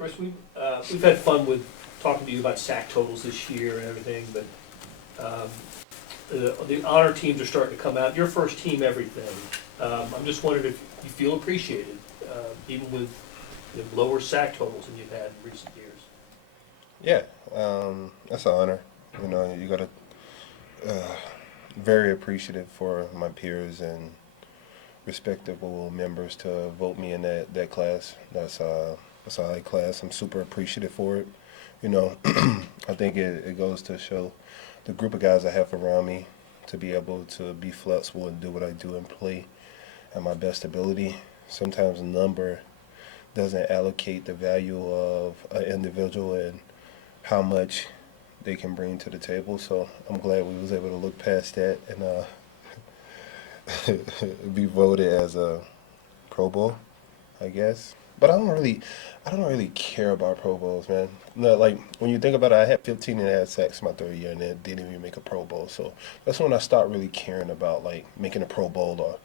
Chris, we've had fun with talking to you about sack totals this year and everything, but the honor teams are starting to come out. Your first team, everything. I'm just wondering if you feel appreciated, even with the lower sack totals than you've had in recent years. Yeah, that's an honor. You know, you got to very appreciative for my peers and respectable members to vote me in that class. That's a high class. I'm super appreciative for it. You know, I think it goes to show the group of guys I have around me to be able to be flexible and do what I do and play at my best ability. Sometimes a number doesn't allocate the value of an individual and how much they can bring to the table. So I'm glad we was able to look past that and be voted as a Pro Bowl, I guess. But I don't really care about Pro Bowls, man. No, like when you think about it, I had 15 and a half sacks my third year and then didn't even make a Pro Bowl. So that's when I stopped really caring about like making a Pro Bowl or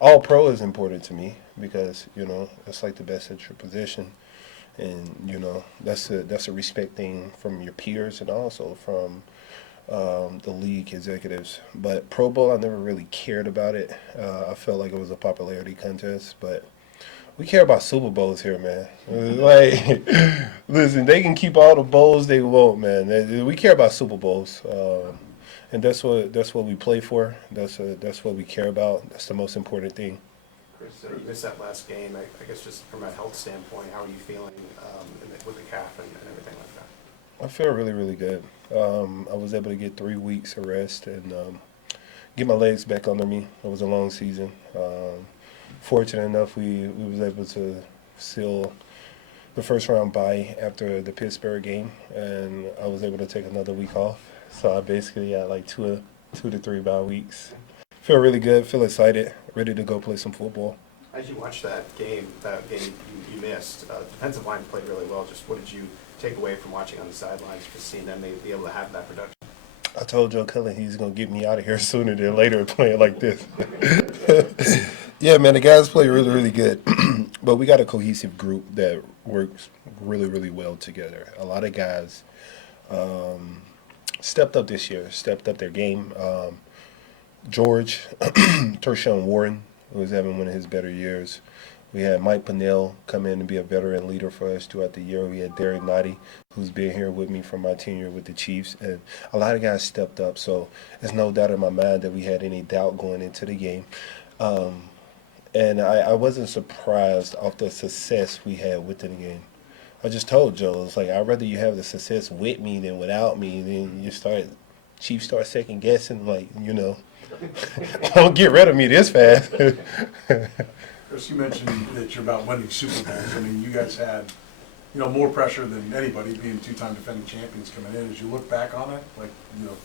all pro is important to me because, you know, it's like the best at your position. And, you know, that's a respect thing from your peers and also from the league executives. But Pro Bowl, I never really cared about it. I felt like it was a popularity contest, but we care about Super Bowls here, man. Like, listen, they can keep all the bowls they want, man. We care about Super Bowls, and that's what we play for. That's what we care about. That's the most important thing. Chris, you missed that last game. I guess just from a health standpoint, how are you feeling with the calf and everything like that? I feel really, really good. I was able to get 3 weeks of rest and get my legs back under me. It was a long season. Fortunate enough, we was able to seal the first round bye after the Pittsburgh game, and I was able to take another week off. So I basically had like two to three bye weeks. Feel really good. Feel excited. Ready to go play some football. As you watched that game you missed, the defensive line played really well. Just what did you take away from watching on the sidelines, just seeing them be able to have that production? I told Joe Cullen he's going to get me out of here sooner than later playing like this. Yeah, man, the guys play really, really good. But we got a cohesive group that works really, really well together. A lot of guys stepped up this year, stepped up their game. George, Tershawn Warren, who was having one of his better years. We had Mike Pennell come in and be a veteran leader for us throughout the year. We had Derek Nottie, who's been here with me from my tenure with the Chiefs. And a lot of guys stepped up, so there's no doubt in my mind that we had any doubt going into the game. And I wasn't surprised off the success we had within the game. I just told Joe, it's like, I'd rather you have the success with me than without me. Then Chiefs start second guessing, like, you know, don't get rid of me this fast. Chris, you mentioned that you're about winning Super Bowls. I mean, you guys had, you know, more pressure than anybody, being two-time defending champions coming in. As you look back on it, like, you know,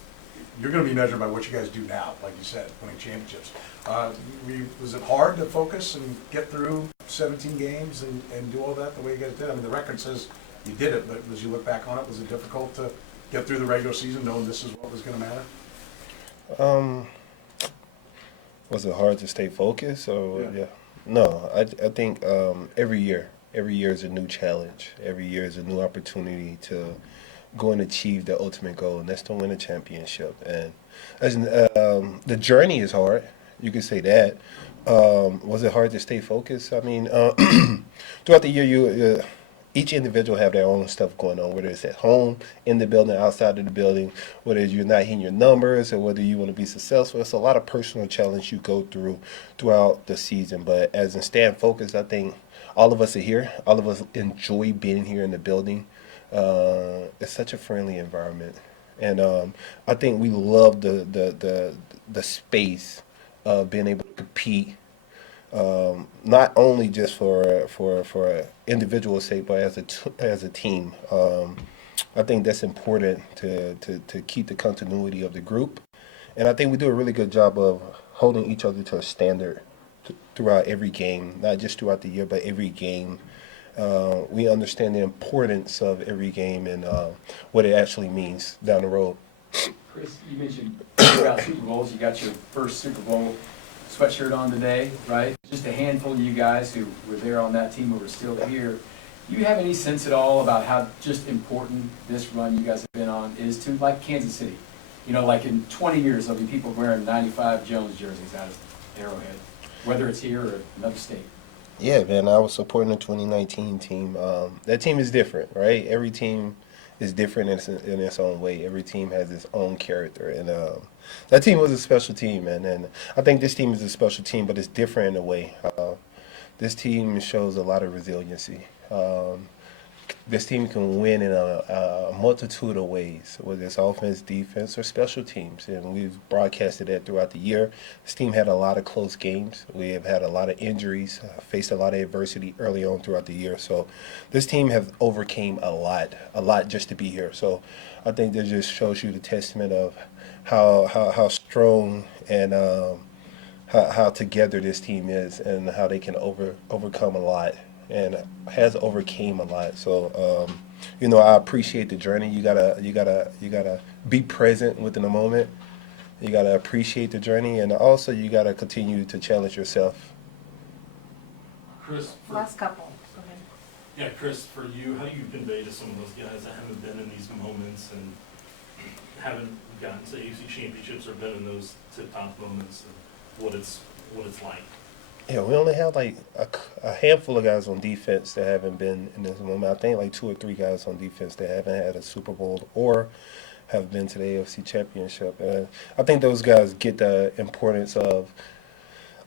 you're going to be measured by what you guys do now, like you said, winning championships. Was it hard to focus and get through 17 games and do all that the way you guys did? I mean, the record says you did it, but as you look back on it, was it difficult to get through the regular season knowing this is what was going to matter? Was it hard to stay focused? Or yeah. No, I think every year is a new challenge. Every year is a new opportunity to go and achieve the ultimate goal, and that's to win a championship. And the journey is hard. You could say that. Was it hard to stay focused? I mean, throughout the year, each individual have their own stuff going on, whether it's at home, in the building, outside of the building, whether you're not hitting your numbers or whether you want to be successful. It's a lot of personal challenge you go throughout the season. But as in staying focused, I think all of us are here. All of us enjoy being here in the building. It's such a friendly environment. And I think we love the space of being able to compete. Not only just for individual sake, but as a team. I think that's important to keep the continuity of the group, and I think we do a really good job of holding each other to a standard throughout every game, not just throughout the year, but every game. We understand the importance of every game and what it actually means down the road. Chris, you mentioned about Super Bowls. You got your first Super Bowl sweatshirt on today, right? Just a handful of you guys who were there on that team who are still here. Do you have any sense at all about how just important this run you guys have been on is to, like, Kansas City? You know, like in 20 years, there'll be people wearing 95 Jones jerseys out of Arrowhead, whether it's here or another state. Yeah, man, I was supporting the 2019 team. That team is different, right? Every team is different in its own way. Every team has its own character, and that team was a special team, man. And I think this team is a special team, but it's different in a way. This team shows a lot of resiliency. This team can win in a multitude of ways, whether it's offense, defense, or special teams. And we've broadcasted that throughout the year. This team had a lot of close games. We have had a lot of injuries, faced a lot of adversity early on throughout the year. So this team has overcame a lot just to be here. So I think that just shows you the testament of how strong and how together this team is and how they can overcome a lot and has overcame a lot. So I appreciate the journey. You gotta be present within the moment. You gotta appreciate the journey, and also you gotta continue to challenge yourself. Chris, Last couple, go ahead. yeah, Chris, for you, how do you convey to some of those guys that haven't been in these moments and haven't gotten to AFC championships or been in those tip-top moments of what it's like? Yeah, we only have like a handful of guys on defense that haven't been in this moment. I think like 2 or 3 guys on defense that haven't had a Super Bowl or have been to the AFC Championship. And I think those guys get the importance of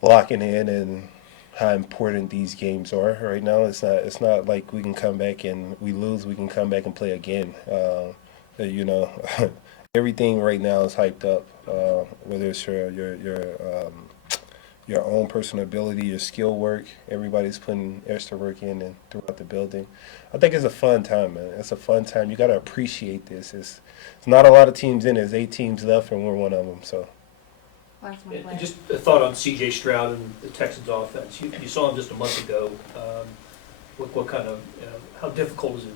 locking in and how important these games are right now. It's not like we can come back and we lose. We can come back and play again. Everything right now is hyped up. Whether it's your own personal ability, your skill work. Everybody's putting extra work in and throughout the building. I think it's a fun time, man. It's a fun time. You got to appreciate this. It's not a lot of teams in it. There's 8 teams left, and we're one of them. So. Last one, And Blair. just a thought on C.J. Stroud and the Texans offense. You saw him just a month ago. What kind of, how difficult is it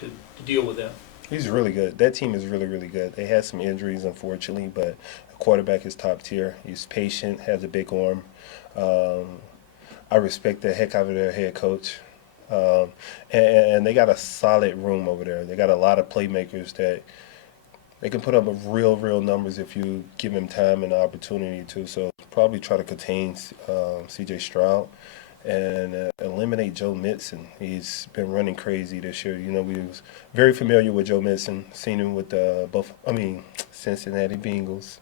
to deal with them? He's really good. That team is really, really good. They had some injuries, unfortunately, but the quarterback is top tier. He's patient, has a big arm. I respect the heck out of their head coach. And they got a solid room over there. They got a lot of playmakers that they can put up real numbers if you give them time and the opportunity to. So probably try to contain C.J. Stroud and eliminate Joe Mixon. He's been running crazy this year. We was very familiar with Joe Mixon, seen him with the Cincinnati Bengals,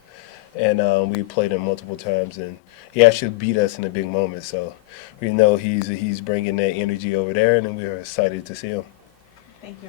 and we played him multiple times, and he actually beat us in a big moment. So we know he's bringing that energy over there, and we are excited to see him. Thank you.